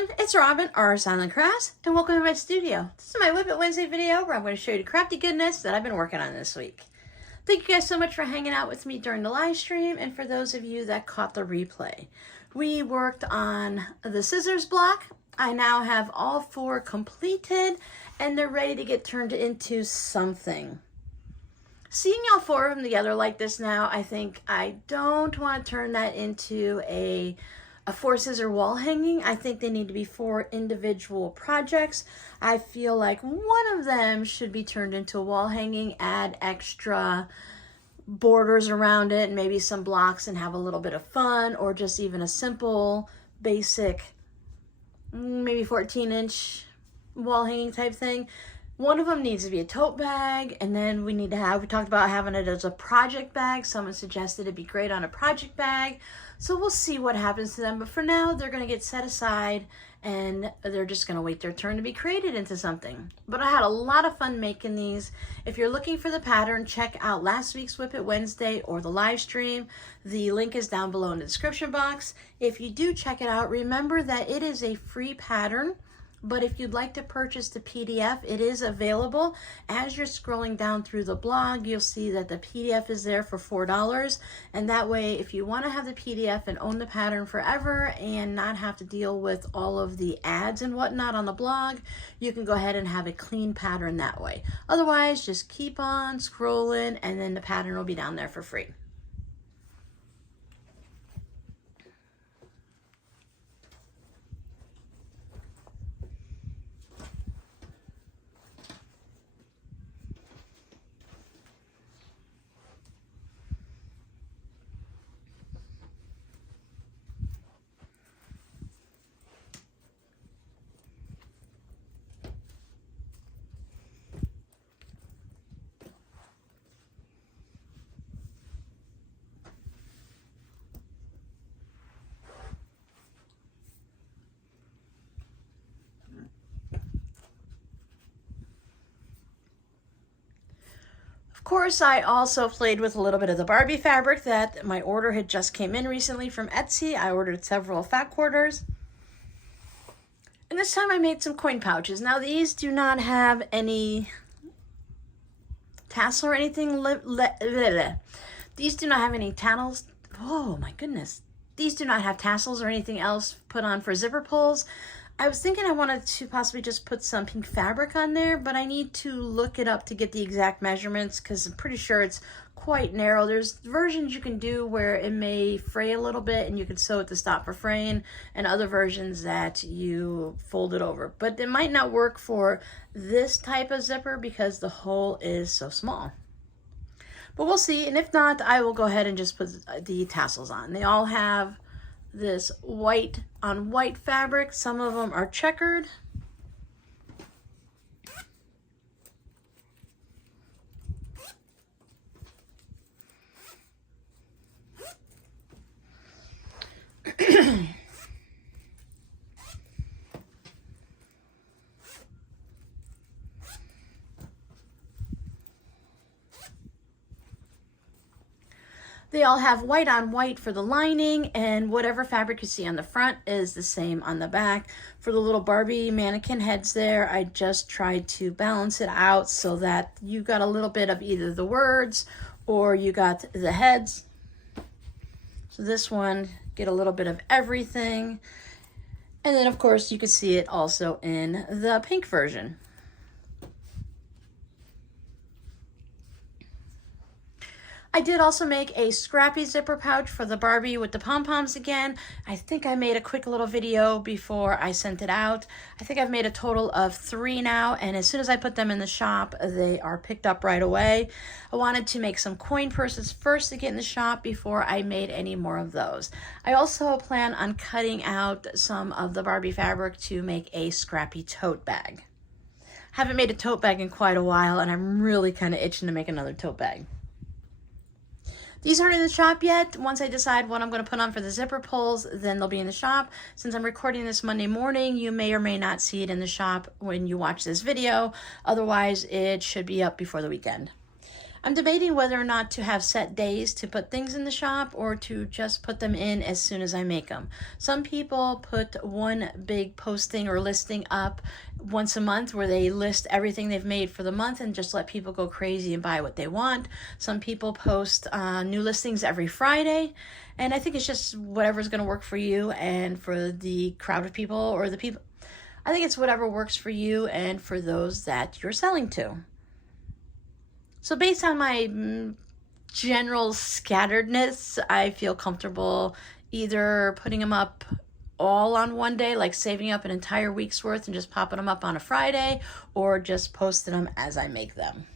everyone, it's Robin, our Silent Crafts, and welcome to my studio. This is my Whip It Wednesday video where I'm going to show you the crafty goodness that I've been working on this week. Thank you guys so much for hanging out with me during the live stream, and for those of you that caught the replay. We worked on the scissors block. I now have all 4 completed, and they're ready to get turned into something. Seeing all 4 of them together like this now, I think I don't want to turn that into a 4 scissor wall hanging. I think they need to be 4 individual projects. I feel like one of them should be turned into a wall hanging, add extra borders around it, and maybe some blocks and have a little bit of fun, or just even a simple, basic, maybe 14-inch wall hanging type thing. One of them needs to be a tote bag, and then we talked about having it as a project bag. Someone suggested it'd be great on a project bag. So we'll see what happens to them. But for now, they're going to get set aside, and they're just going to wait their turn to be created into something. But I had a lot of fun making these. If you're looking for the pattern, check out last week's Whip It Wednesday or the live stream. The link is down below in the description box. If you do check it out, remember that it is a free pattern. But if you'd like to purchase the PDF, it is available. As you're scrolling down through the blog, you'll see that the PDF is there for $4. And that way, if you want to have the PDF and own the pattern forever and not have to deal with all of the ads and whatnot on the blog, you can go ahead and have a clean pattern that way. Otherwise, just keep on scrolling and then the pattern will be down there for free. Of course, I also played with a little bit of the Barbie fabric that my order had just came in recently from Etsy. I ordered several fat quarters. And this time I made some coin pouches. Now these do not have any tassel or anything. These do not have any tassels. Oh my goodness. These do not have tassels or anything else put on for zipper pulls. I was thinking I wanted to possibly just put some pink fabric on there, but I need to look it up to get the exact measurements because I'm pretty sure it's quite narrow. There's versions you can do where it may fray a little bit and you can sew it to stop for fraying, and other versions that you fold it over. But it might not work for this type of zipper because the hole is so small. But we'll see, and if not, I will go ahead and just put the tassels on. They all have this white on white fabric. Some of them are checkered. They all have white on white for the lining, and whatever fabric you see on the front is the same on the back. For the little Barbie mannequin heads there, I just tried to balance it out so that you got a little bit of either the words or you got the heads. So this one, get a little bit of everything. And then of course you can see it also in the pink version. I did also make a scrappy zipper pouch for the Barbie with the pom-poms again. I think I made a quick little video before I sent it out. I think I've made a total of 3 now, and as soon as I put them in the shop, they are picked up right away. I wanted to make some coin purses first to get in the shop before I made any more of those. I also plan on cutting out some of the Barbie fabric to make a scrappy tote bag. Haven't made a tote bag in quite a while, and I'm really kind of itching to make another tote bag. These aren't in the shop yet. Once I decide what I'm going to put on for the zipper pulls, then they'll be in the shop. Since I'm recording this Monday morning, you may or may not see it in the shop when you watch this video. Otherwise, it should be up before the weekend. I'm debating whether or not to have set days to put things in the shop or to just put them in as soon as I make them. Some people put one big posting or listing up once a month where they list everything they've made for the month and just let people go crazy and buy what they want. Some people post new listings every Friday, and I think it's just whatever's going to work for you and for the crowd of people or the people. I think it's whatever works for you and for those that you're selling to. So based on my general scatteredness, I feel comfortable either putting them up all on one day, like saving up an entire week's worth and just popping them up on a Friday, or just posting them as I make them.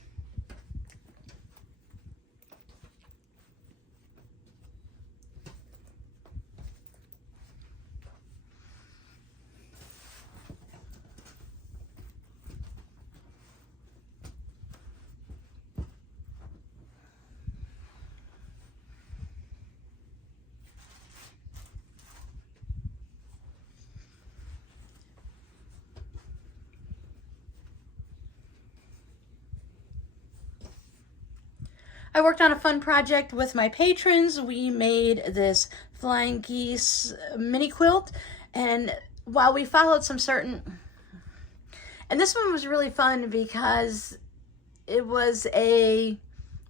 I worked on a fun project with my patrons. We made this flying geese mini quilt, and while we followed some certain, and this one was really fun because it was a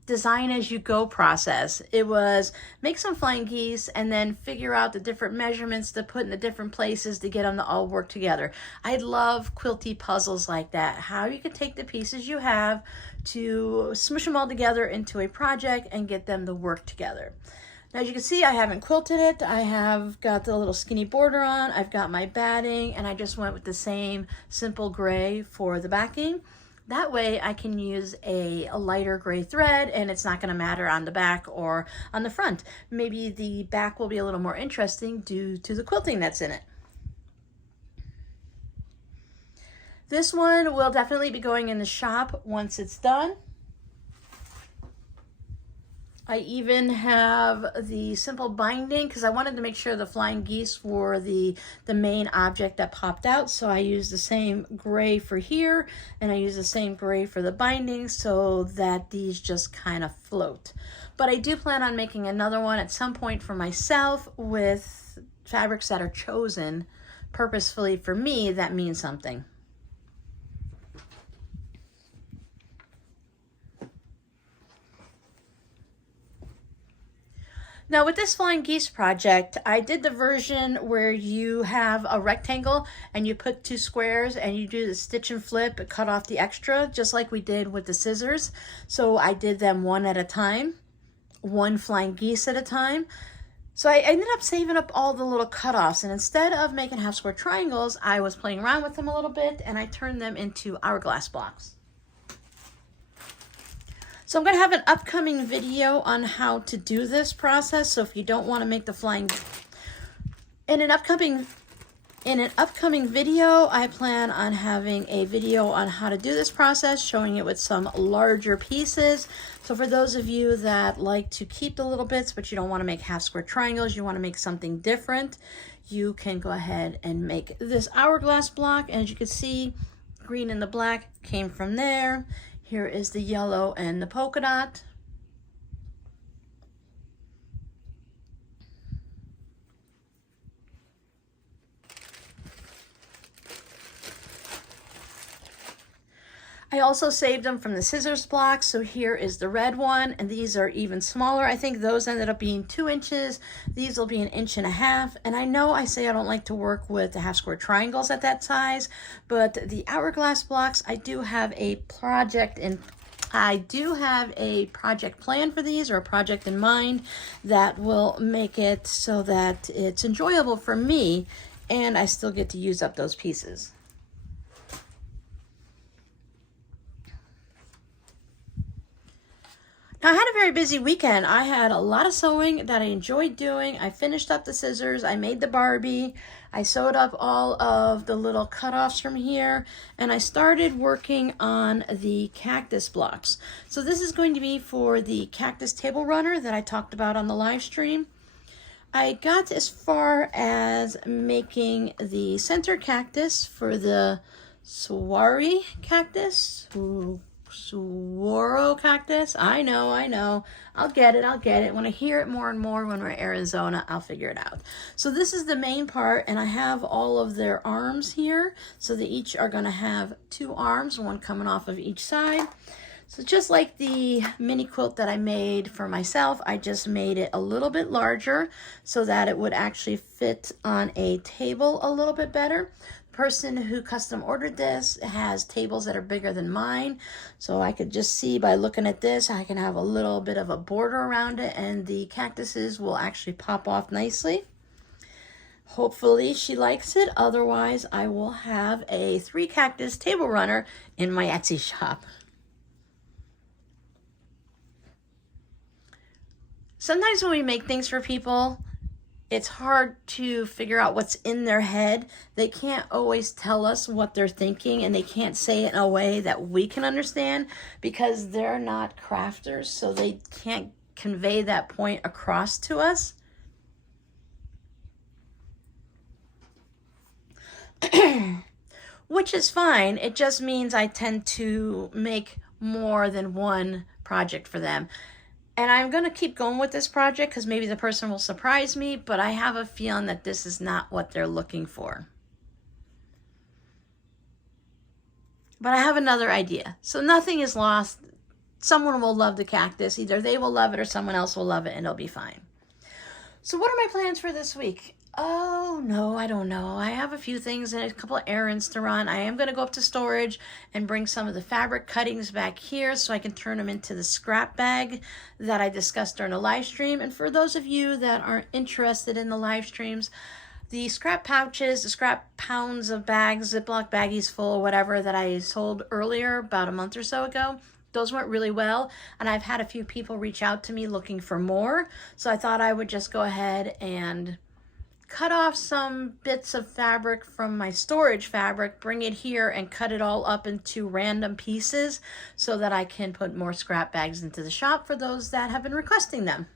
design as you go process. It was make some flying geese and then figure out the different measurements to put in the different places to get them to all work together. I love quilty puzzles like that. How you can take the pieces you have to smush them all together into a project and get them to work together. Now, as you can see, I haven't quilted it. I have got the little skinny border on. I've got my batting, and I just went with the same simple gray for the backing. That way I can use a lighter gray thread and it's not going to matter on the back or on the front. Maybe the back will be a little more interesting due to the quilting that's in it. This one will definitely be going in the shop once it's done. I even have the simple binding because I wanted to make sure the flying geese were the main object that popped out. So I used the same gray for here and I use the same gray for the binding so that these just kind of float. But I do plan on making another one at some point for myself with fabrics that are chosen purposefully for me that mean something. Now with this flying geese project, I did the version where you have a rectangle and you put two squares and you do the stitch and flip and cut off the extra, just like we did with the scissors. So I did them one at a time, one flying geese at a time. So I ended up saving up all the little cutoffs, and instead of making half square triangles, I was playing around with them a little bit and I turned them into hourglass blocks. So I'm going to have an upcoming video on how to do this process. So if you don't want to make the flying, in an upcoming video, I plan on having a video on how to do this process, showing it with some larger pieces. So for those of you that like to keep the little bits, but you don't want to make half square triangles, you want to make something different, you can go ahead and make this hourglass block. And as you can see, green and the black came from there. Here is the yellow and the polka dot. I also saved them from the scissors block. So here is the red one, and these are even smaller. I think those ended up being 2 inches. These will be 1.5 inches. And I know I say I don't like to work with the half square triangles at that size, but the hourglass blocks, I do have a project plan for these, or a project in mind that will make it so that it's enjoyable for me and I still get to use up those pieces. Now, I had a very busy weekend. I had a lot of sewing that I enjoyed doing. I finished up the scissors. I made the Barbie. I sewed up all of the little cutoffs from here. And I started working on the cactus blocks. So this is going to be for the cactus table runner that I talked about on the live stream. I got as far as making the center cactus for the Sawari cactus. Ooh, Saguaro cactus. I know. I'll get it. When I hear it more and more when we're in Arizona, I'll figure it out. So this is the main part, and I have all of their arms here. So they each are going to have 2 arms, one coming off of each side. So just like the mini quilt that I made for myself, I just made it a little bit larger so that it would actually fit on a table a little bit better. The person who custom ordered this has tables that are bigger than mine, so I could just see by looking at this, I can have a little bit of a border around it, and the cactuses will actually pop off nicely. Hopefully she likes it, otherwise I will have a 3 cactus table runner in my Etsy shop. Sometimes when we make things for people, it's hard to figure out what's in their head. They can't always tell us what they're thinking, and they can't say it in a way that we can understand because they're not crafters, so they can't convey that point across to us. Which is fine. It just means I tend to make more than one project for them. And I'm going to keep going with this project because maybe the person will surprise me, but I have a feeling that this is not what they're looking for. But I have another idea. So nothing is lost. Someone will love the cactus. Either they will love it or someone else will love it, and it'll be fine. So what are my plans for this week? Oh, no, I don't know. I have a few things and a couple of errands to run. I am going to go up to storage and bring some of the fabric cuttings back here so I can turn them into the scrap bag that I discussed during the live stream. And for those of you that aren't interested in the live streams, the scrap pouches, the scrap pounds of bags, Ziploc baggies full, whatever, that I sold earlier about a month or so ago, those went really well, and I've had a few people reach out to me looking for more. So I thought I would just go ahead and cut off some bits of fabric from my storage fabric, bring it here and cut it all up into random pieces so that I can put more scrap bags into the shop for those that have been requesting them.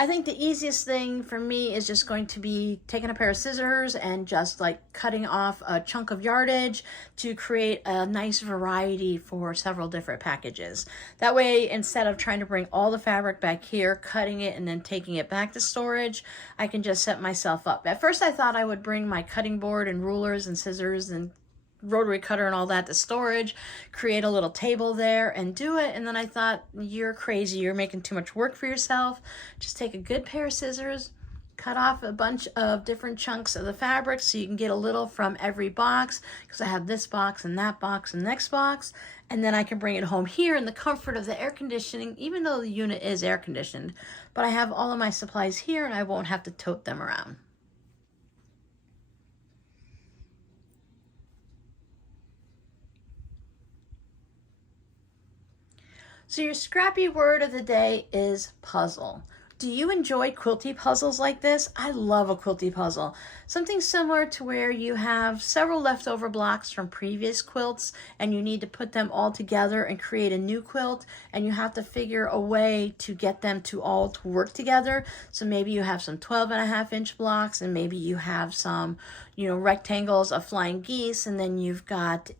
I think the easiest thing for me is just going to be taking a pair of scissors and just like cutting off a chunk of yardage to create a nice variety for several different packages. That way, instead of trying to bring all the fabric back here, cutting it and then taking it back to storage, I can just set myself up. At first I thought I would bring my cutting board and rulers and scissors and rotary cutter and all that to storage, create a little table there and do it. And then I thought, you're crazy, you're making too much work for yourself. Just take a good pair of scissors, cut off a bunch of different chunks of the fabric so you can get a little from every box, because I have this box and that box and next box, and then I can bring it home here in the comfort of the air conditioning, even though the unit is air conditioned. But I have all of my supplies here and I won't have to tote them around. So your scrappy word of the day is puzzle. Do you enjoy quilty puzzles like this? I love a quilty puzzle. Something similar to where you have several leftover blocks from previous quilts and you need to put them all together and create a new quilt, and you have to figure a way to get them to all to work together. So maybe you have some 12.5-inch blocks, and maybe you have some, rectangles of flying geese, and then you've got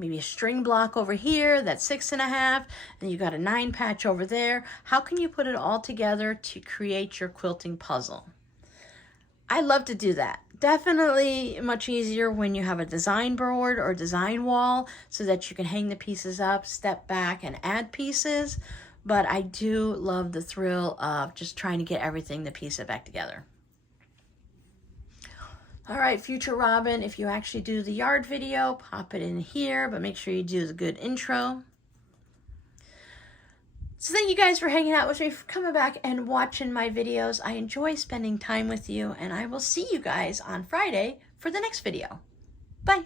maybe a string block over here that's 6.5, and you got a 9 patch over there. How can you put it all together to create your quilting puzzle? I love to do that. Definitely much easier when you have a design board or design wall so that you can hang the pieces up, step back, and add pieces. But I do love the thrill of just trying to get everything to piece it back together. All right, future Robin, if you actually do the yard video, pop it in here, but make sure you do the good intro. So thank you guys for hanging out with me, for coming back and watching my videos. I enjoy spending time with you, and I will see you guys on Friday for the next video. Bye.